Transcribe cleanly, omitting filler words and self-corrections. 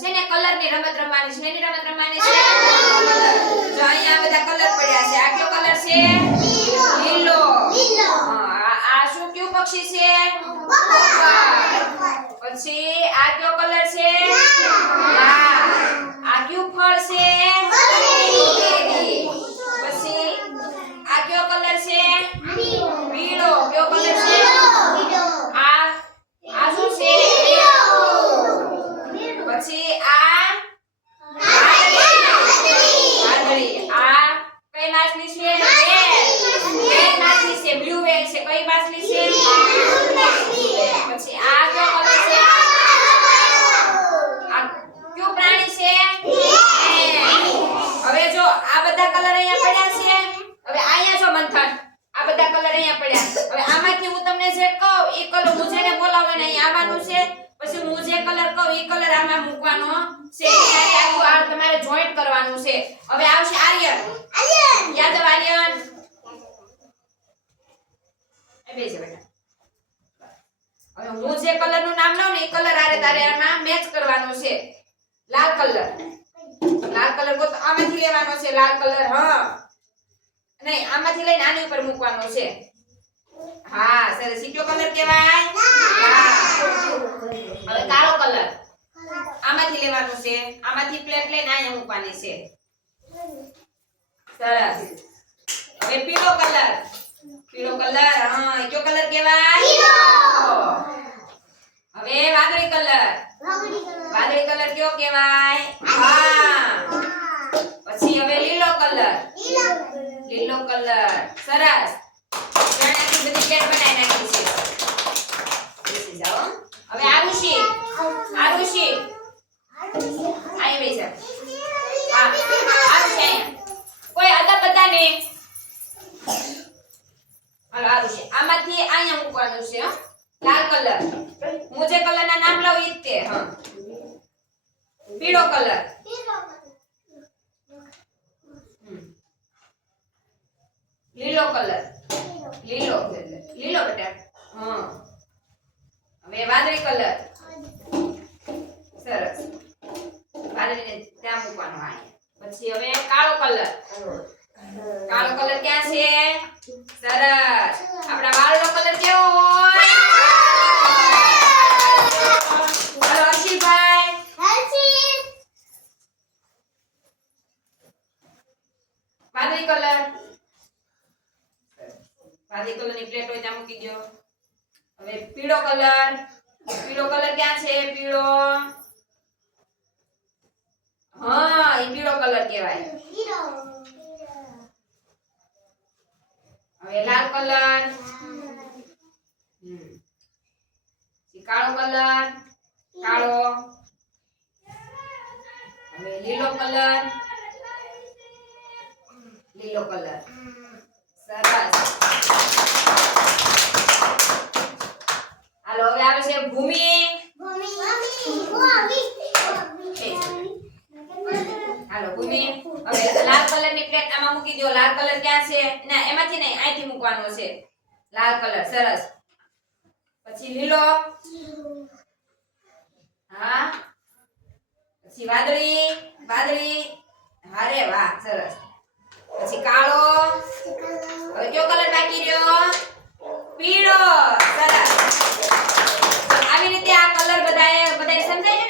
છે ને કલર ની રમત રમવાની છે. એની રમત રમવાની છે. જો અહીંયા બધા કલર પડ્યા છે. આ કયો કલર છે? લીલો. આ શું કયું પક્ષી છે? પછી આ કયો કલર છે? લાલ. આ કયું ફળ છે? કેરી. પછી આ કયો કલર છે? પીળો. કયો કલર છે? આ શું છે? પછી આ વાદળી. આ કઈ માછલી છે? વેલ માછલી છે. બ્લુ વેલ છે. કઈ માછલી છે? પછી આ કયો કલર છે? આ કયું પ્રાણી છે? હવે જો આ બધા કલર અહીંયા પડ્યા છે. હવે અહીંયા જો મંથન આ બધા કલર અહીંયા પડ્યા. હવે આમાંથી હું તમને જે કહું એ કલર હું જેને બોલાવું ને અહીં આવવાનું છે. પછી હું જે કલર કહું એ કલર આમાં મૂકવાનો છે. ત્યારે આખું આ તમારે જોઈન્ટ કરવાનું છે. હવે આવશે આર્યન. યાદવ આર્યન. એ બેસે બેટા. હવે હું જે કલરનું નામ લઉં ને એ કલર આરે તારે આમાં મેચ કરવાનો છે. લાલ કલર. લાલ કલર તો આમાંથી લેવાનો છે. લાલ કલર હા નહીં આમાંથી લઈને આની ઉપર મૂકવાનો છે. હા સરસ. કયો કલર કહેવાય? હવે કાળો કલર આમાંથી લેવાનો છે. આમાંથી પ્લેટ લઈને અહીંયા મૂકવાની છે. સરસ. હવે પીળો કલર. પીળો કલર હા કયો કલર કહેવાય? હવે વાદળી કલર. વાદળી કલર કયો કહેવાય? હા. પછી હવે લીલો કલર. લીલો કલર. સરસ. આની બધી પ્લેટ બનાવી નાખી છે. બેસી જાઓ. હવે આરુષી. આરુષી આઈ બેસે. હા આરુષી કોઈ અદબ બતા નહીં. હાલો આરુષી આમાંથી અહીંયા મૂકવાનું છે. લાલ કલર. હું જે કલરના નામ લઉં ઈ જ તે. હા પીળો કલર. લીલો કલર. લીલો લીલો બેટા. હા હવે વાદળી કલર. સરસ. વાદળીને ત્યાં મૂકવાનો અહીંયા. પછી હવે કાળો કલર. કાળો કલર ક્યાં છે? સરસ. આપણા વાળનો કલર કેવો હોય? હાલો હર્ષિભાઈ. વાદળી કલર. વાદળી કલરની પ્લેટ હોય ત્યાં મૂકી દો. હવે પીળો કલર. પીળો કલર ક્યાં છે? પીળો હા એ પીળો કલર કહેવાય. હવે લાલ કલર. કાળો કલર. કાળો. હવે લીલો કલર. લીલો કલર. સરસ. હાલો હવે આવે છે ભૂમિ. હાલો ભૂમિ. હવે લાલ કલરની પ્લેટ આમાં મૂકી દો. લાલ કલર ક્યાં છે? ના એમાંથી નહીં અહીંથી મૂકવાનો છે. લાલ કલર. સરસ. પછી લીલો. હા પછી વાદળી. વાદળી. અરે વાહ સરસ. પછી કાળો. હવે કયો કલર બાકી રહ્યો? પીળો. સરસ. આવી રીતે આ કલર બધાએ સમજાય.